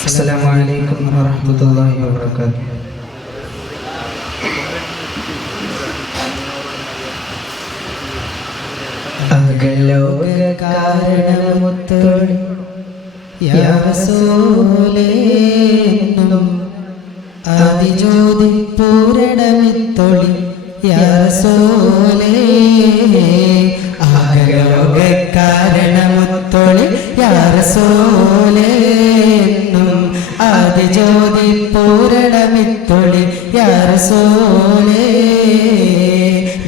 السلام عليكم ورحمة الله وبركاته. അകലോക കാരണമൊത്തോടി യാ റസൂലേ ആദിജ്യോതി പൂരണമിത്തൊളി യാ റസൂലേ അകലോക കാരണമൊത്തോളി യാ റസൂലേ ആദിജ്യോതി പൂരണമിത്തൊളി യാ റസൂലേ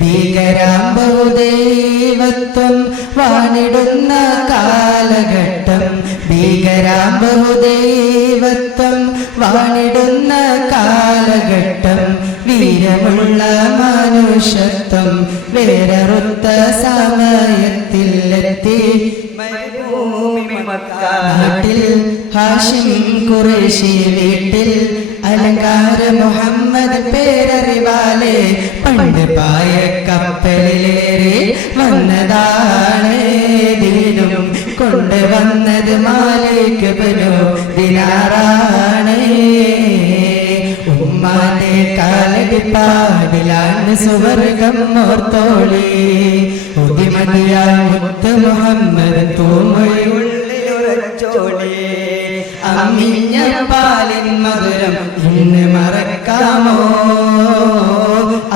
ഭീകരാംബഹുദൈവത്വം വാണിടുന്ന കാലഘട്ടം ഭീകരാംബഹുദൈവത്വം വാണിടുന്ന കാലഘട്ടം വീരമുള്ള മനുഷ്യത്വം വേററുത്ത സമയത്തിൽ എത്തി നാട്ടിൽ ഹാഷിം ഖുറൈശി വീട്ടിൽ അലങ്കാര മുഹമ്മദ് പേരറിവാലെ പണ്ട് പായ കപ്പലിലേറി വന്നതാണ് ദിനും കൊണ്ടുവന്നത് മാലിക് ബനു ദിനാറാണ് ഉമ്മാന്റെ കാലടിപ്പാടിലാണ് സുവർഗം ഓർത്തോളി ഉദിമതിയാൽ മുത്ത് മുഹമ്മദ് തൂമൊഴിയുള്ളിലുറച്ചോളി അമ്മിഞ്ഞ പാലിൻ മധുരം ഇന്ന് മറക്കാമോ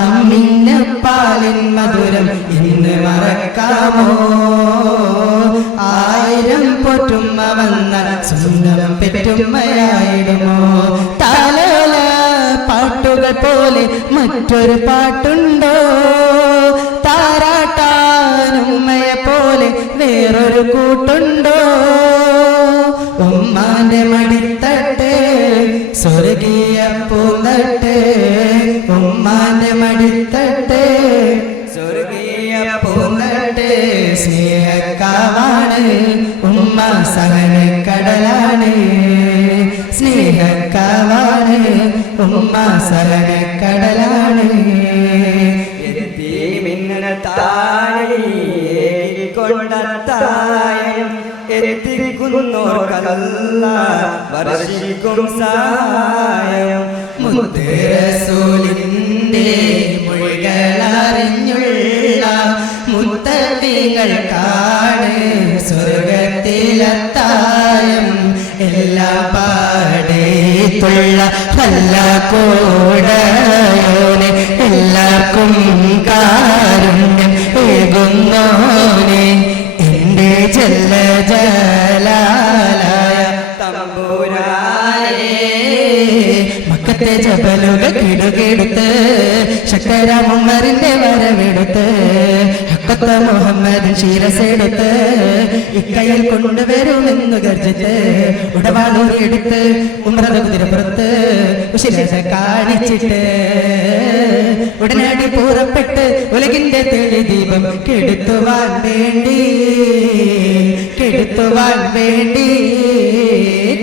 അമ്മിഞ്ഞ പാലിൻ മധുരം ഇന്ന് മറക്കാമോ ആയിരം പൊറ്റുമ്മ വന്നാൽ സ്വന്തം പെറ്റുമ്മയായിടുമോ താലോല പാട്ടുകൾ പോലെ മറ്റൊരു പാട്ടുണ്ടോ താരാട്ടാനുമ്മയെ പോലെ വേറൊരു കൂട്ടുണ്ടോ ഉമ്മാന്റെ മടിത്തട്ട് സ്വർഗീയ പൂന്തട്ട് ഉമ്മാന്റെ മടിത്തട്ട് സ്വർഗീയ പൂന്തട്ട് സ്നേഹക്കാവാണ് ഉമ്മ സഹനക്കടലാണ് സ്നേഹക്കാവാണ് ഉമ്മ സഹനക്കടലാണ് കൊണ്ടത്തായം എത്തിക്കുന്നോർക്കല്ല വർഷിക്കും സഹായം മുത്ത് റസൂലിന്റെ മൊഴികളറിഞ്ഞുള്ള മുത്തഖികൾക്കാണ് സ്വർഗത്തിലെത്തായം എല്ലാ പാടേത്തുള്ള നല്ല കോടയോനെ എല്ലാവർക്കും കാരുണ്യം ഏകുന്നോനെ എന്റെ ജല്ല ജലാലായ തമ്പുരാനേ മക്കത്തെ ജബലുകൾ കിടുകിടുത്ത് ശക്കര ഉമ്മറിന്റെ വരവെടുത്ത് ഹക്കത്ത മുഹമ്മദ് ശീരസെടുത്ത് ഇക്കയിൽ കൊണ്ടുവരുമെന്ന് ഗർജിച്ച് ഉടവാളൂരിയെടുത്ത് ഉമ്രത കുതിരപ്പുറത്ത് ഉശിരത കാണിച്ചിട്ട് ഉടനടി പുറപ്പെട്ട് ഉലകിന്റെ തെളി ദീപം കെടുത്തുവാൻ വേണ്ടി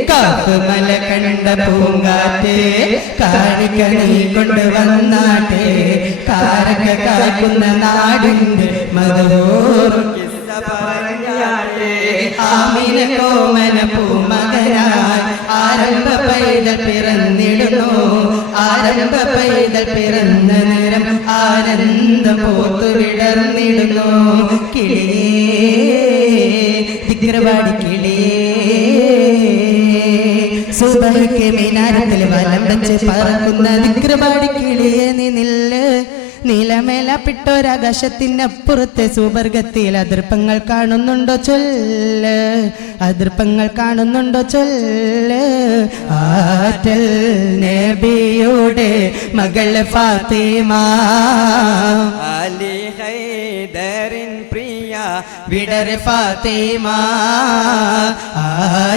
കാത്തുമല കണ്ട പൂങ്കാറ്റ് കാണിക്ക നീ കൊണ്ടുവന്നാട്ടെ കാരക്ക കാക്കുന്ന നാടിന്റെ മധുർ ആമിന കോമന പൂമകനായി ആരംഭ പൈതൽ പിറന്നിടുന്നു ആരംഭ പൈതൽ പിറന്ന നേരം ആനന്ദം പോത്തു വിടർന്നിടുന്നു കിളിയേ ദിക്രവാടി കിളിയേ സുബഹിക്ക് മിനാരത്തിൽ വലം വെച്ച് പറക്കുന്ന ദിക്രവാടി കിളിയേ നീ നില്ല് നീലമേലപ്പെട്ടൊരാകാശത്തിനപ്പുറത്തെ സുവർഗത്തിൽ അതിർപ്പങ്ങൾ കാണുന്നുണ്ടോ ചൊല്ല് അതിർപ്പങ്ങൾ കാണുന്നുണ്ടോ ചൊല്ല് ആറ്റൽ നബിയുടെ മകൾ ഫാത്തിമ അലി ഹൈദറിൻ പ്രിയ വിടരെ ഫാത്തിമ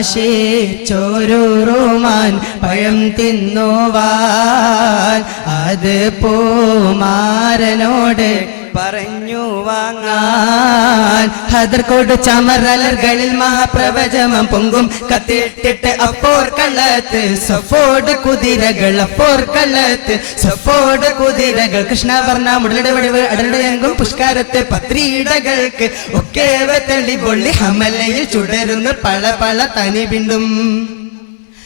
ആശിച്ചൊരു റോമാൻ പഴം തിന്നുവാൻ അത് പൂമാരനോട് പറഞ്ഞു വാങ്ങാൻ ഹദർകോട് ചമറലർകളിൽ മഹാപ്രവചമം പൊങ്കും കത്തിട്ടിട്ട് അപ്പോർ കള്ളത്ത് സഫോട് കുതിരകൾ അപ്പോർ കള്ളത്ത് സഫോട് കുതിരകൾ കൃഷ്ണവർണ്ണ മുടലയുടെ വടിവ് അടലടയെങ്കും പുഷ്കാരത്തെ പത്രീടകൾക്ക് ഒക്കെ തെളി പൊള്ളി ഹമലയിൽ ചുടരുന്ന പള പള തനി പിണ്ടും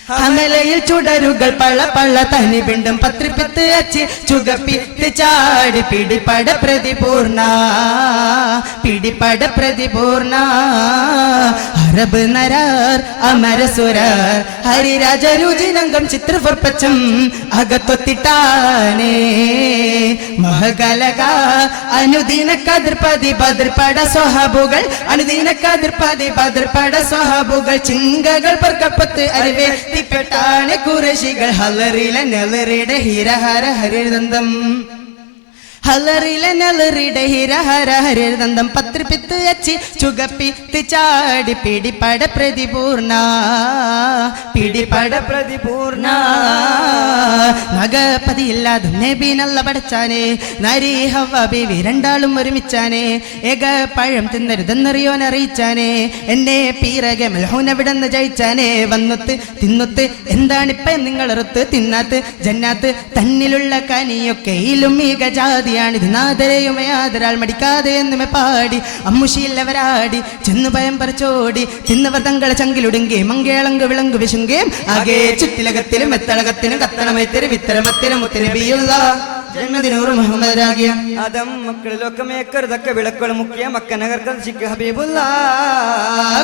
അമലയിൽ ചുടരുകൾ പള്ള പള്ള തനി പിണ്ടും പത്രിപ്പിത്ത് അച്ച് ചുകപ്പിത്ത് ചാടി പിടിപട പ്രതിപൂർണ അറബ് നരാർ അമരസുരർ ഹരിരാജരുചിനംഗം ചിത്രവർപ്പച്ചം അകത്തൊത്തിട്ടാനേ മഹകലക അനുദിന കതിർപതി ബദർപട സ്വഹബുകൾ അനുദിന കതിർപതി ബദർപട സ്വഹബുകൾ ചിങ്കകൾ പർക്കപ്പത്ത് അറിവേ ാണ് കുറശികൾ ഹലറിലെ നെലറിടെ ഹിരഹര ഹരിദന്തം ഹലറിലെ നെലറിടെ ഹിരഹര ഹരിദന്തം പത്രിപ്പിത്ത് അച്ചി ചുകപ്പിത്ത് ചാടി പിടിപട പ്രതിപൂർണ നഗപതിയില്ലാതെ നബി നല്ല പഠിച്ചാനേ നരി ഹവ്വ ബീവി രണ്ടാളും ഒരുമിച്ചാനേ ഏക പഴം തിന്നരുതെന്നറിയോനറിയിച്ചാനേ എന്നെ പീറകെ മൽഹൂനവിടെന്ന് ജയിച്ചാനേ വന്നൊത്ത് തിന്നൊത്ത് എന്താണിപ്പ നിങ്ങളറുത്ത് തിന്നാത്ത് ജന്നാത്ത് തന്നിലുള്ള കനിയൊക്കെയിലും മിക ജാതിയാണിത് നാദരയുമയാദരാൾ മടിക്കാതെ എന്നുമെ പാടി അമ്മുശീലവരാടി ചെന്നു ഭയം പറിച്ചോടി തിന്നവർ തങ്ങളെ ചങ്കിലുടുങ്കി മങ്കേളങ്ക് വിളങ്ക് വിശുങ്കേം ആകെ ചുറ്റിലകത്തിലും എത്തളകത്തിനും കത്തണമൈത്തിരി വിത്തരമത്തിനും മുത്തനബിയുള്ള ജന്മദിനൂർ മുഹമ്മദ് രാഗിയ ആദം മക്കളിലൊക്കെ മേക്കരുതൊക്കെ വിളക്കുകൾ മുഖ്യ മക്കനകർക്ക് ഹബീബുള്ള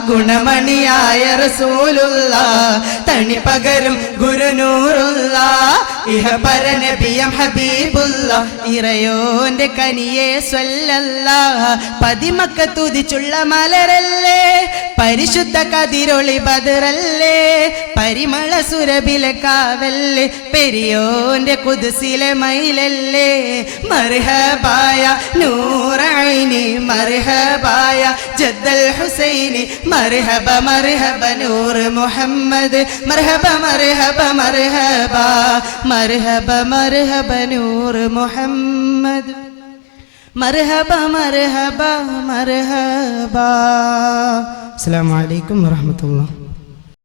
ഗുണമണിയായ റസൂലുള്ള തണി പകരും ഗുരുനൂറുള്ള ഇഹ പരനബിയം ഹബീബുള്ള ഇറയോന്റെ കനിയെ സ്വല്ലല്ലാഹ് പതിമക്ക തുതിച്ചുള്ള മലരല്ലേ പരിശുദ്ധ കതിരൊളി ബദറല്ലേ പരിമള സുരബിലെ കാവല്ലേ പെരിയോന്റെ കുദ്സിലെ മയിലല്ലേ മർഹബായ നൂറൈനി മർഹബായ ജദ്ദൽ ഹുസൈനി മർഹബ മർഹബ നൂർ മുഹമ്മദ് മർഹബ മർഹബ മർഹബ മർഹബ മർഹബ നൂർ മുഹമ്മദ് മർഹബ മർഹബ മർഹബ. അസ്സലാമു അലൈക്കും വറഹ്മത്തുള്ളാഹി.